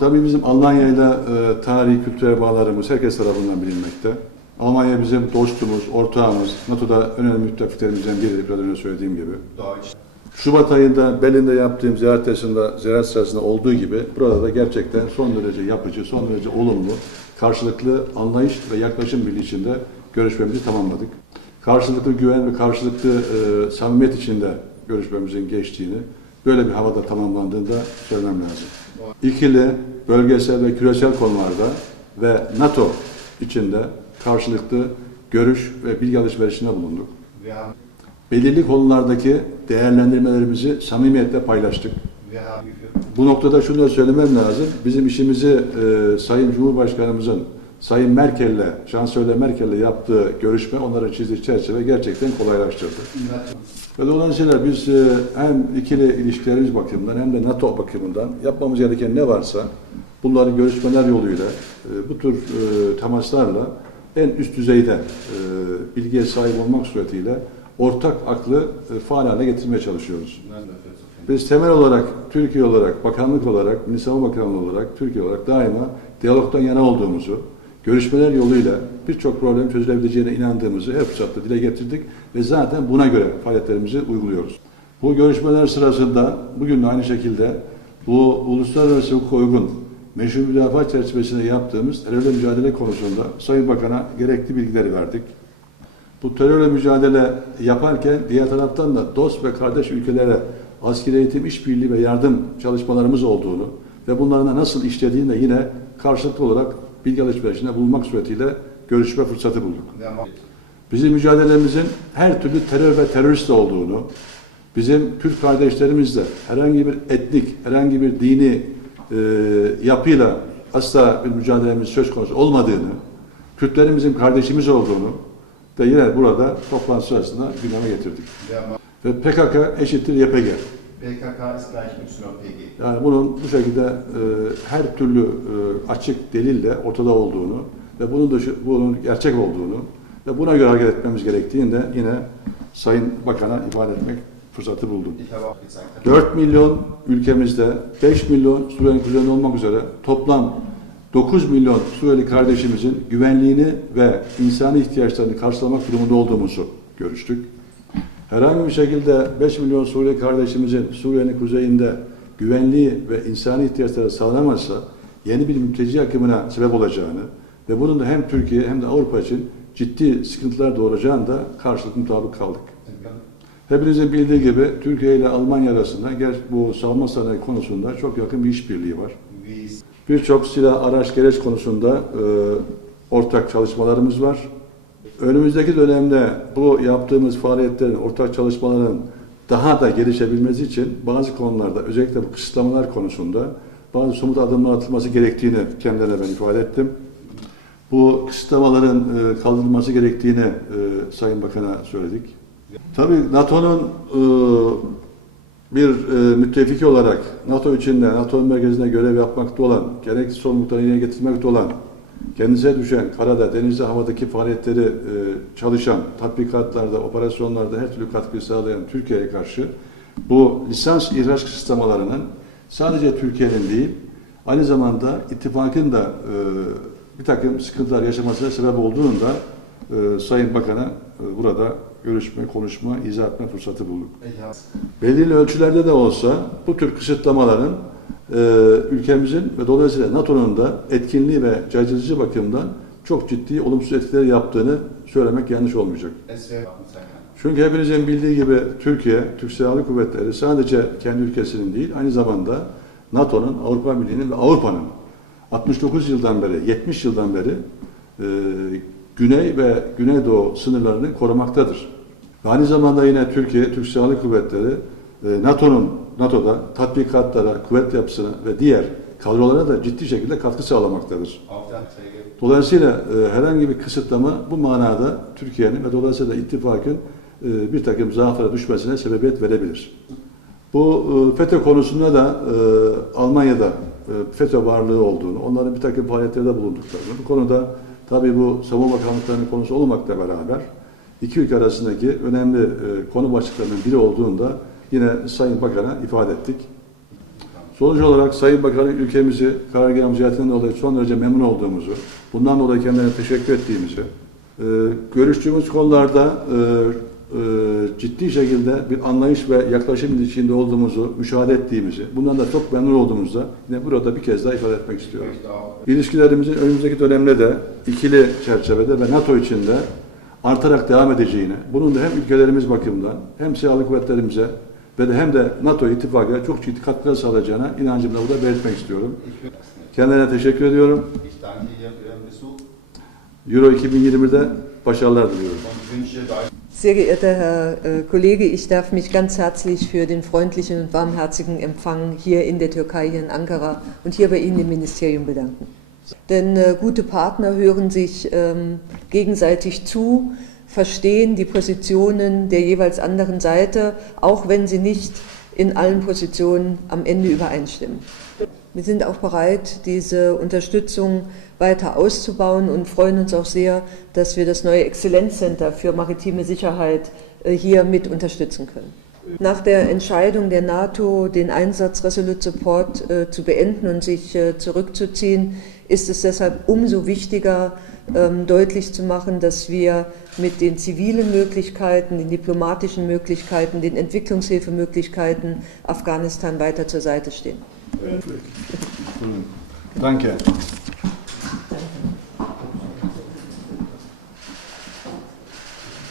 Tabii bizim Almanya ile tarihi, kültürel bağlarımız herkes tarafından bilinmekte. Almanya bizim dostumuz, ortağımız, NATO'da önemli müttefiklerimizden biri, biraz önce söylediğim gibi. Şubat ayında Berlin'de yaptığım ziyaret esnasında, ziyaret sırasında olduğu gibi burada da gerçekten son derece yapıcı, son derece olumlu, karşılıklı anlayış ve yaklaşım birliği içinde görüşmemizi tamamladık. Karşılıklı güven ve karşılıklı e, samimiyet içinde görüşmemizin geçtiğini, böyle bir havada tamamlandığında da söylemem lazım. İkili, bölgesel ve küresel konularda ve NATO içinde karşılıklı görüş ve bilgi alışverişinde bulunduk. Belirli konulardaki değerlendirmelerimizi samimiyetle paylaştık. Bu noktada şunu da söylemem lazım. Bizim işimizi e, Sayın Cumhurbaşkanımızın Sayın Merkel'le, Şansölye Merkel'le yaptığı görüşme onların çizdiği çerçeve gerçekten kolaylaştırdı. Ve dolayısıyla biz e, hem ikili ilişkilerimiz bakımından hem de NATO bakımından yapmamız gereken ne varsa bunları görüşmeler yoluyla, e, bu tür e, temaslarla en üst düzeyde bilgiye sahip olmak suretiyle ortak aklı faal hale getirmeye çalışıyoruz. Biz temel olarak, Türkiye olarak, bakanlık olarak, Milli Savunma Bakanlığı olarak, Türkiye olarak daima diyalogtan yana olduğumuzu, görüşmeler yoluyla birçok problem çözülebileceğine inandığımızı her fırsatta dile getirdik ve zaten buna göre faaliyetlerimizi uyguluyoruz. Bu görüşmeler sırasında bugün de aynı şekilde bu uluslararası hukuka uygun meşhur müdafaa çerçevesinde yaptığımız terörle mücadele konusunda Sayın Bakan'a gerekli bilgileri verdik. Bu terörle mücadele yaparken diğer taraftan da dost ve kardeş ülkelere askeri eğitim işbirliği ve yardım çalışmalarımız olduğunu ve bunların nasıl işlediğini de yine karşılıklı olarak bilgi alışverişinde bulunmak suretiyle görüşme fırsatı bulduk. Bizim mücadelemizin her türlü terör ve terörist olduğunu, bizim Türk kardeşlerimizle herhangi bir etnik, herhangi bir dini e, yapıyla asla bir mücadelemiz söz konusu olmadığını, Kürtlerimizin kardeşimiz olduğunu de yine burada toplantı sırasında gündeme getirdik. Ve PKK eşittir YPG. PKK İslahi Müslüman Yani bunun bu şekilde e, her türlü e, açık delille ortada olduğunu ve bunun dışı, bunun gerçek olduğunu ve buna göre hareket etmemiz gerektiğini yine Sayın Bakan'a ifade etmek fırsatı buldum. 4 milyon ülkemizde 5 milyon Suriyeli kuzenli olmak üzere toplam 9 milyon Suriyeli kardeşimizin güvenliğini ve insani ihtiyaçlarını karşılamak durumunda olduğumuzu görüştük herhangi bir şekilde 5 milyon Suriye kardeşimizin Suriye'nin kuzeyinde güvenliği ve insani ihtiyaçları sağlamazsa yeni bir mülteci akımına sebep olacağını ve bunun da hem Türkiye hem de Avrupa için ciddi sıkıntılar doğuracağını da karşılıklı mutabık kaldık. Hepinizin bildiği gibi Türkiye ile Almanya arasında bu savunma sanayi konusunda çok yakın bir işbirliği var. Birçok silah, araç, gereç konusunda e, ortak çalışmalarımız var önümüzdeki dönemde bu yaptığımız faaliyetlerin, ortak çalışmaların daha da gelişebilmesi için bazı konularda özellikle bu kısıtlamalar konusunda bazı somut adımlar atılması gerektiğini kendilerine ben ifade ettim. Bu kısıtlamaların e, kaldırılması gerektiğini e, Sayın Bakan'a söyledik. Tabii NATO'nun e, bir müttefiki olarak NATO içinde, NATO merkezinde görev yapmakta olan, gerekli sorumluluklarını yerine getirmekte olan kendisine düşen karada, denizde, havadaki faaliyetleri e, çalışan, tatbikatlarda, operasyonlarda her türlü katkı sağlayan Türkiye'ye karşı bu lisans ihraç kısıtlamalarının sadece Türkiye'nin değil, aynı zamanda ittifakın da e, bir takım sıkıntılar yaşamasına sebep olduğunu da e, Sayın Bakan'a e, burada görüşme, konuşma, izah etme fırsatı bulduk. Belirli ölçülerde de olsa bu tür kısıtlamaların ee, ülkemizin ve dolayısıyla NATO'nun da etkinliği ve caydırıcı bakımdan çok ciddi olumsuz etkiler yaptığını söylemek yanlış olmayacak. Çünkü hepinizin bildiği gibi Türkiye, Türk Silahlı Kuvvetleri sadece kendi ülkesinin değil, aynı zamanda NATO'nun, Avrupa Birliği'nin ve Avrupa'nın 69 yıldan beri, 70 yıldan beri e, Güney ve Güneydoğu sınırlarını korumaktadır. Ve aynı zamanda yine Türkiye, Türk Silahlı Kuvvetleri e, NATO'nun NATO'da tatbikatlara, kuvvet yapısına ve diğer kadrolara da ciddi şekilde katkı sağlamaktadır. Dolayısıyla e, herhangi bir kısıtlama bu manada Türkiye'nin ve dolayısıyla ittifakın e, bir takım zaaflara düşmesine sebebiyet verebilir. Bu e, FETÖ konusunda da Almanya'da e, FETÖ varlığı olduğunu, onların bir takım faaliyetlerde bulunduklarını, bu konuda tabii bu savunma bakanlıklarının konusu olmakla beraber iki ülke arasındaki önemli konu başlıklarının biri olduğunda yine Sayın Bakan'a ifade ettik. Sonuç olarak Sayın Bakan'ın ülkemizi karargah ziyaretinden dolayı son derece memnun olduğumuzu, bundan dolayı kendilerine teşekkür ettiğimizi, e, görüştüğümüz konularda e, e, ciddi şekilde bir anlayış ve yaklaşım içinde olduğumuzu müşahede ettiğimizi, bundan da çok memnun olduğumuzda yine burada bir kez daha ifade etmek istiyorum. İlişkilerimizin önümüzdeki dönemde de ikili çerçevede ve NATO içinde artarak devam edeceğini, bunun da hem ülkelerimiz bakımından hem silahlı kuvvetlerimize ve de hem de NATO ittifakına çok ciddi katkılar sağlayacağına inancımla burada belirtmek istiyorum. Kendilerine teşekkür ediyorum. Euro 2020'de başarılar diliyorum. Sehr geehrter Herr äh, Kollege, ich darf mich ganz herzlich für den freundlichen und warmherzigen Empfang hier in der Türkei, hier in Ankara und hier bei Ihnen im Ministerium bedanken. Denn äh, gute Partner hören sich ähm, gegenseitig zu. verstehen die Positionen der jeweils anderen Seite, auch wenn sie nicht in allen Positionen am Ende übereinstimmen. Wir sind auch bereit, diese Unterstützung weiter auszubauen und freuen uns auch sehr, dass wir das neue Exzellenzcenter für maritime Sicherheit äh, hier mit unterstützen können. Nach der Entscheidung der NATO, den Einsatz Resolute Support äh, zu beenden und sich äh, zurückzuziehen, ist es deshalb umso wichtiger, ähm, deutlich zu machen, dass wir mit den zivilen Möglichkeiten, den diplomatischen Möglichkeiten, den Entwicklungshilfemöglichkeiten Afghanistan weiter zur Seite stehen. Danke.